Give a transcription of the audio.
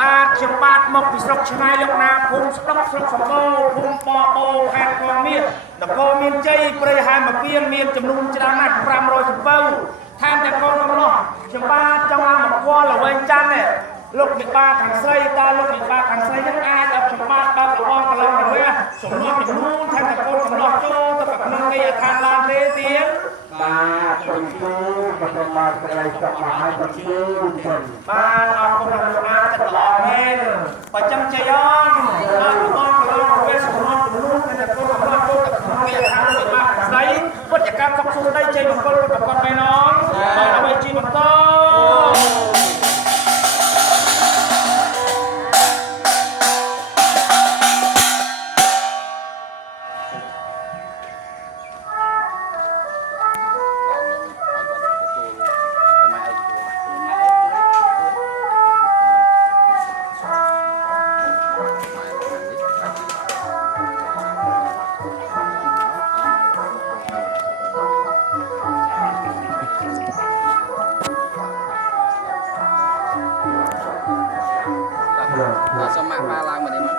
បាទខ្ញុំបាទមកពីស្រុកឆ្ងាយលោកណាភូមិស្តុកស្រុកសំបូរភូមិបបោខេត្តក្រុងមាសនគរមានជ័យព្រៃហែមពៀនមានចំនួនច្រើនណាស់500សំពៅថែមទាំងកូនកំឡោះខ្ញុំបាទចង់ឲ្យមកគាល់ល្វែងច័ន្ទនេះលោកវិបាកខាងស្រីតើលោកវិបាកខាងស្រីនឹងអាចឲ្យខ្ញុំបាទបើកលបងកន្លងរវាសំណួរចំនួនថែមទាំងកូនកំឡោះចូលទៅក្នុងនៃអាខានឡានទេទៀតបាទជំនួសបន្តមកស្រីសុខមកឲ្យជំនួសទៅបាទអរគុណលោកណាចិត្តល្អមែនបើចាំជ័យអងដល់បងកន្លងរវាសំណួរចំនួនថែមទាំងកូនកំឡោះចូលទៅក្នុងនៃអាខានវិបាកខាងស្រីពុទ្ធកម្មសុខសុខដីជ័យមង្គលប្រកបមែនអងបាទដើម្បីជីវបន្តសូមមកប៉ាឡើងមកនេះមក